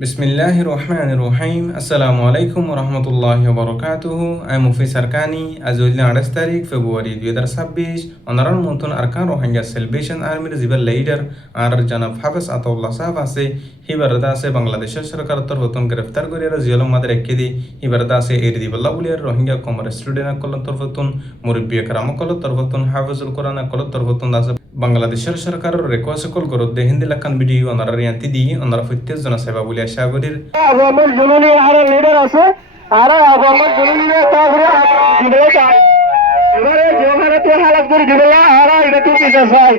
বিসমিল্লাহির রহমানির রহিম। আসসালামু আলাইকুম রহমতুল্লাহি ওবরাকাতুহু। আমি মুফিস আরকানি। আজ হইল 28 তারিখ ফেব্রুয়ারি 2026। অনারার মতন আরকান রোহিঙ্গা সেলিব্রেশন আর্মির জিবার লিডার আর জনাব হাফেজ আতাউল্লাহ সাহেব আছে হিবারদা আছে বাংলাদেশের সরকার তরফতন গ্রেফতার করিয়ার জিয়লম মাদের একে দি হিবারদা আছে এর দিবল্লা বলিয়ার রোহিঙ্গা কমর স্টুডেন্ট আকল তরফতন মুরব্বী একরাম আকল তরফতন হাফেজুল কোরআন আকল তরফতন আছে বাংলাদেশের সরকারের রেকোয়েস্ট কল করত হিন্দি লাখান ভিডিও অনারা ইয়ান্তি দি অনারা প্রত্যেক জন সেবা বলি আশা করির আমার জননী আর লিডার আছে আর আমার জননী তারপরে দিলে এবারে জমারে তো হালাত করে দিলে আর এটা তো কি চাই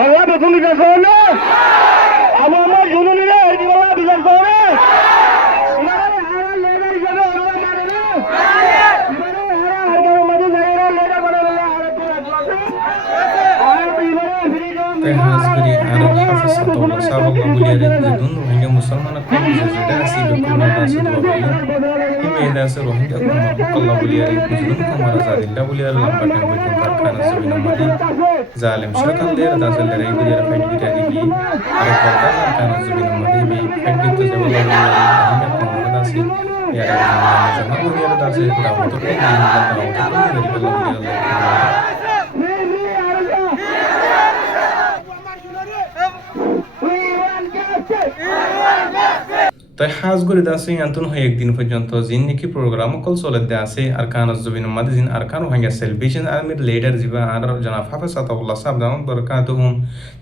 আল্লাহ বেতন দিছে না আমার জননী আর দিলা বিচার করে এবারে আর লিডার হিসেবে আল্লাহ মানে না এবারে আর আর মধ্যে যাইরা লিডার বানালে আর তো আছে আর এবারে হাজগরি আর হাফেজ আতাউল্লাহ সাহেব বলিয়ার জেদুন রোহিঙ্গা মুসলমান কম জেদা আসি বেকুনা দাসু দোয়াবিল হিমেদা আছে রোহিঙ্গা কম আল্লাহ বলিয়ার মুসলিম কমর আজাদিল্লাহ বলিয়ার লম্বা টাইম বেতন তার খানা সবিন মাদি জালিম সরকার দের দাসল লড়াই করিয়ার ফাইট গিটা দিবি আর কথা খানা সবিন মাদি বি ফাইট দিতে যাবো রোহিঙ্গা কমর দাসি ইয়ার জামা বলিয়ার দাসে দাওয়াত করে দাওয়াত করে গরিব বলিয়ার তাই হাজগরি দাসে আন্তন হয় একদিন পর্যন্ত জিন নাকি প্রোগ্রাম কল চলে দে আছে আর কান জবিন মাদে জিন আর কান ভাঙ্গা সেলিব্রেশন আর্মির লিডার জিবা আর জনাব হাফেজ আতাউল্লাহ সাহেব দাম বরকাতুহুম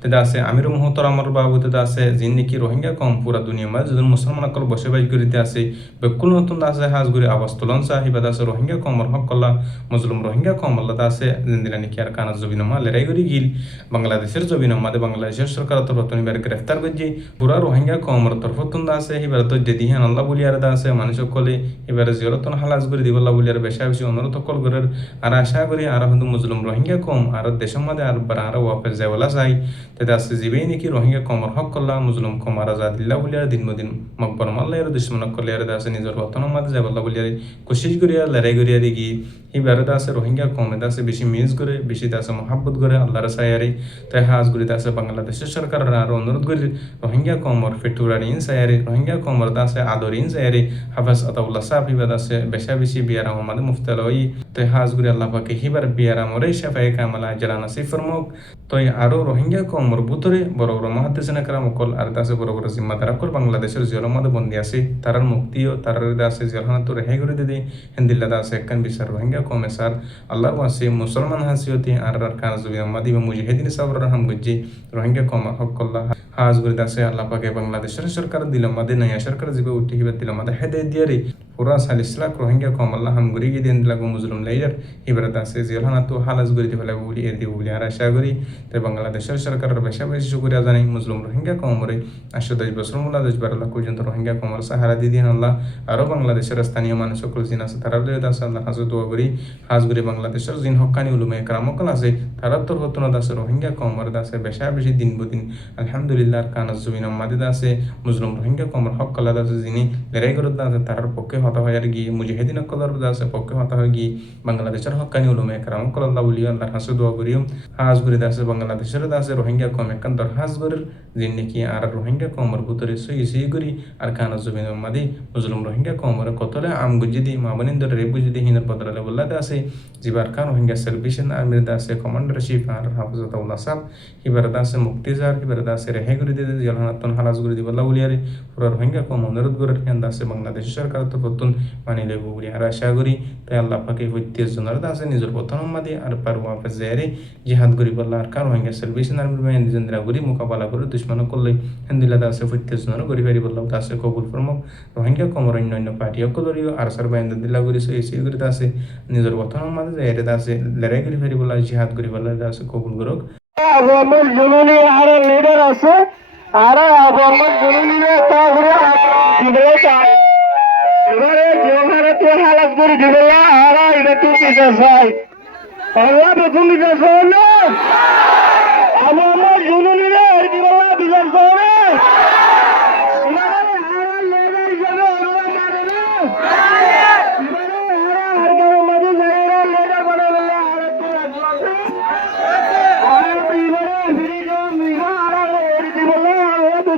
তে দাসে আমির মুহতারামর বাবু তে দাসে জিন নাকি রোহিঙ্গা কম পুরা দুনিয়া মাঝে যদি মুসলমান কল বসে বাই করিতে আছে বেকুল নতুন দাসে হাজগরি আওয়াজ তুলন সাহিবা দাসে রোহিঙ্গা কমর হক কল্লা মুসলিম রোহিঙ্গা কম আল্লাহ দাসে জিন্দিলা নাকি আর কান জবিন মা লড়াই করি গিল বাংলাদেশের জবিন মাদে বাংলাদেশের সরকার তরফতন এবার গ্রেফতার করজি পুরা রোহিঙ্গা কমর তরফতন দাসে এবার তো যদি হ্যাঁ আল্লাহ বলিয়ার আছে মানুষ সকলে এবারে জিয়রতন হালাজ করে দিবল্লাহ বলিয়ার বেশা বেশি অনুরোধ কল করার আর আশা করি আর হয়তো মুসলিম রোহিঙ্গা কম আর দেশের মধ্যে আর আর ওয়াফেজ যাওয়ালা চাই তাতে আছে জীবেই নাকি রোহিঙ্গা কমর হক করলা মুসলিম কম আর আজাদিল্লাহ বলিয়ার দিন মদিন মকবর মাল্লা এর দুশ্মনক করলে আর আছে নিজের বতনের মধ্যে যাবল্লাহ বলিয়ার কোশিশ করিয়া লড়াই করিয়া গিয়ে এবারে আছে রোহিঙ্গা কম এতে আছে বেশি মিস করে বেশি আছে মহাব্বত করে আল্লাহর সায়ারি তাই হাজ করিতে আছে বাংলাদেশের সরকার আর অনুরোধ করি রোহিঙ্গা কমর ফেটুরারি সায়ারি রোহিঙ্গা কমর দাসে আদরিন সায়ারি হাফেজ আতাউল্লাহ সাহেব হিবাদ আছে বেশা বেশি বিয়ার আমাদের মুফতালই তাই হাজ করি আল্লাহ পাকে হিবার বিয়ার আমরে শাফায়ে কামালা আজরা নাসিব ফরমুক তাই আরো রোহিঙ্গা কমর ভিতরে বড় বড় মুহাদ্দিসিন کرام কল আর দাসে বড় বড় জিম্মাদার কল বাংলাদেশের জেলের মধ্যে বন্দী আছে তারার মুক্তিও তারার দাসে জেলখানা তো রেহাই করে দিদি হিন্দিল্লা দাসে একখান বিচার রোহিঙ্গা কমে স্যার আল্লাহর ওয়াসি মুসলমান হাসিয়তি আর কান জুবি আমাদি মুজাহিদিন সাবর রহম গজ্জি রোহিঙ্গা কম হক কল্লাহ হাজ করে দাসে আল্লাহ পাকে বাংলাদেশের সরকার দিল মাদে নয়া সরকার জিবে উঠি হিবে দিল মাদে হেদায়েত দিয়ারি পুরা 40 লাখ রোহিঙ্গা কম আল্লাহ হাম গরি গি দেন লাগো মুসলিম লাইজার হিবার দাসে জেলখানা তো হালাজ গরি দিবে লাগো বলি এর দিব বলি আর আশা করি তাই বাংলাদেশের সরকারের বেশা বেশি শুকরিয়া জানাই মুসলিম রোহিঙ্গা কমরে 10 বছর মুলা 10-12 লাখ পর্যন্ত রোহিঙ্গা কমর সাহারা দিয়ে দিন আল্লাহ আরো বাংলাদেশের স্থানীয় মানুষ সকল জিন আছে তারা দাসে আল্লাহ হাজ দোয়া করি হাজ গরি বাংলাদেশের জিন হক্কানি উলুমে کرامকল আছে তারা তোর হতন দাসে রোহিঙ্গা কমর দাসে বেশা বেশি দিন বদিন আলহামদুলিল্লাহ কানাজ জমিন মাদে দাসে মুসলিম রোহিঙ্গা কমর হক কলা দাসে যিনি লড়াই করতে দাসে তার পক্ষে হতা হয় আর গিয়ে মুজাহিদিন কলার দাসে পক্ষে হতা হয় গিয়ে বাংলাদেশের হক্কানি উলুমে کرامকল আল্লাহ বলি আল্লাহ হাসে দোয়া করিও হাজ গরি দাসে বাংলাদেশের দাসে রোহিঙ্গা কম একান দরহাজ গরের যিনি নাকি আর রোহিঙ্গা কমর ভিতরে সই করি আর কানাজ জমিন মাদে মুসলিম রোহিঙ্গা কমর কতলে আম গুজিদি মাবনিন্দর রে বুজিদি হিনার বদলে বল্লা দাসে জিবার কান রোহিঙ্গা সেলিব্রেশন আর্মির দাসে কমান্ডারশিপ আর হাফেজ আতাউল্লাহ সাহেব হিবার দাসে মুক্তিজার হিবার দাসে রেহাই করে দিতে জেলখানাতন হালাজ করে দিবল্লা বলিয়ারে পুরা রোহিঙ্গা কম অনুরোধ করে হিয়ান দাসে বাংলাদেশ সরকার তো প্রতুন মানি লেবু বলি আর আশা করি তাই আল্লাহ পাকে হইতেজ জনের দাসে নিজের প্রথম মাদে আর পার ওয়াফেজ জায়রে জিহাদ করি বল্লা আর কান রোহিঙ্গা সেলিব্রেশন আর্মির মাইন জিন্দ্রা করি মোকাবেলা করে দুশ্মন করলে হিন্দিলা দাসে হইতেজ জনের করি পারি বল্লা দাসে কবুল ফরমক রোহিঙ্গা কমর অন্য পার্টি অকলরিও আর সার বাইন দিল্লা করি সই করে দাসে নিজের প্রথম মাদে জায়রে দাসে লড়াই করি পারি বল্লা জিহাদ করি বল্লা দাসে কবুল করক আমার জননী আর লিডার আছে আর আমার জননী তারপরে দিলে এবারে জমারে তো হালাত করে দিলে আর এটা তো কি চাই আল্লাহ বেতন দিছে না আমার জননী আর দিবল্লাহ বিচার করে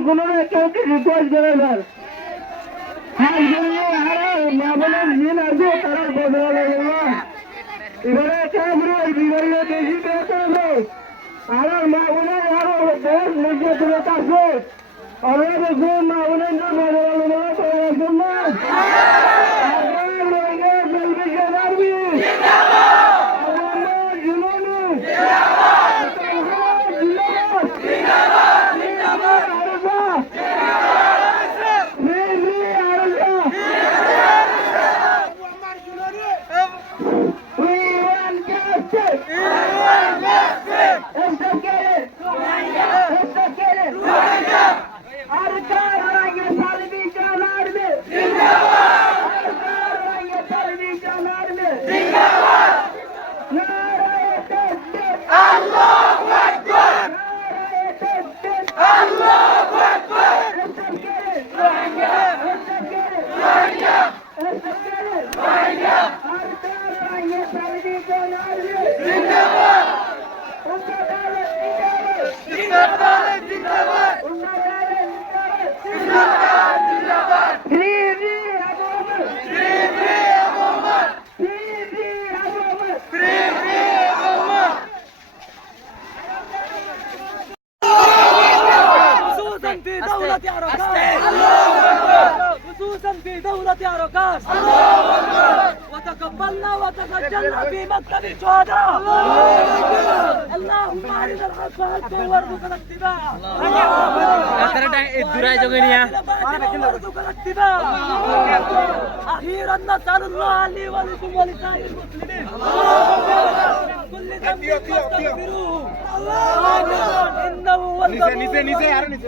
কোনো একটা রিকোয়েস্ট করে হাল ধরে আরে মাবনের জিন আছে তারা বদলা লাগলো এবারে কামরে বিবাহিত দেশি পেছনে আর মাবনের আর দেশ নিজে তুলে কাছে আর দেখুন মাবনের যে বদলা লাগলো তারা জন্য আর রইলে জলদি জানাবি জিন্দাবাদ জিন্দাবাদ خصوصا في دولة عركات وتقبلنا وتسجلنا في مكتب الشهداء اللهم أرنا الحق حقا وارزقنا اتباعه وارزقنا اتباعه أخيرا نسأل الله لي ولكم ولسائر المسلمين كل ذنب فاستغفروه إنه هو الغفور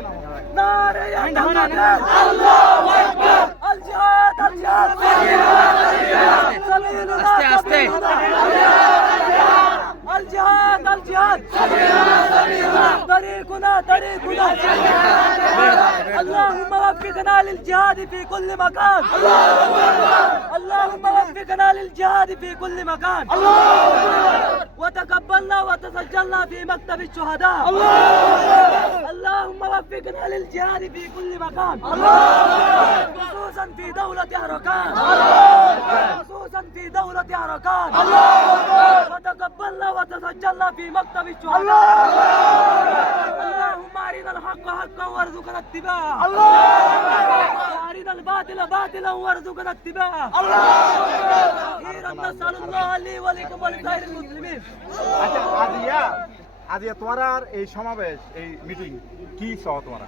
نار يحتمل الله أكبر الجهاد الجهاد سبيلنا سبيلنا الجهاد الجهاد طريقنا طريقنا اللهم وفقنا للجهاد في كل مكان اللهم وفقنا للجهاد في كل مكان وتقبلنا وتسجلنا في مكتب الشهداء اللهم وفقنا للجهاد في كل مكان خصوصا في دولة عركان خصوصا في دولة عركان وتقبلنا وتسجلنا في مكتب الشهداء اللهم أرنا الحق حقا وارزقنا اتباعه وأرنا الباطل باطلا وارزقنا اتباعه أخيرا نسأل الله لي ولكم ولسائر المسلمين আচ্ছা আজিয়া তোমার আর এই সমাবেশ এই মিটিং কি সহ তোমার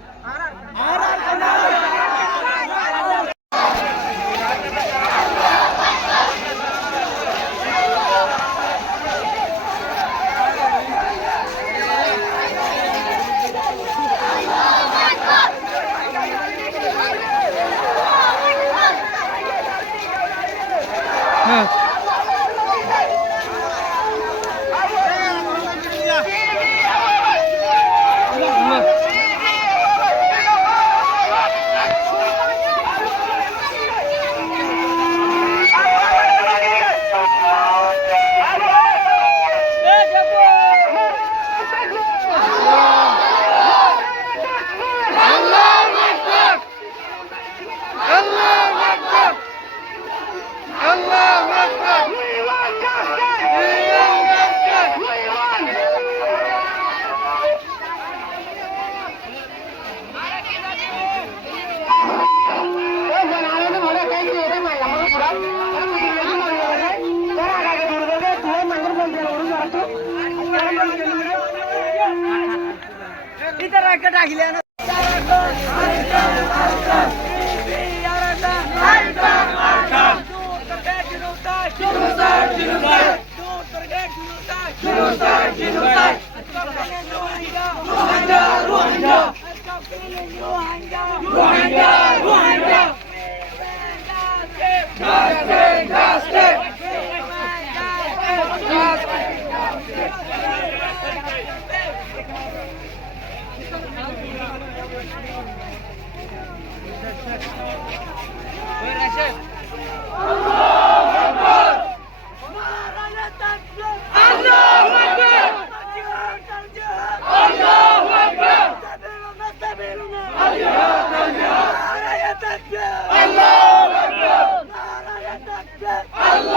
Allah আল্লাহ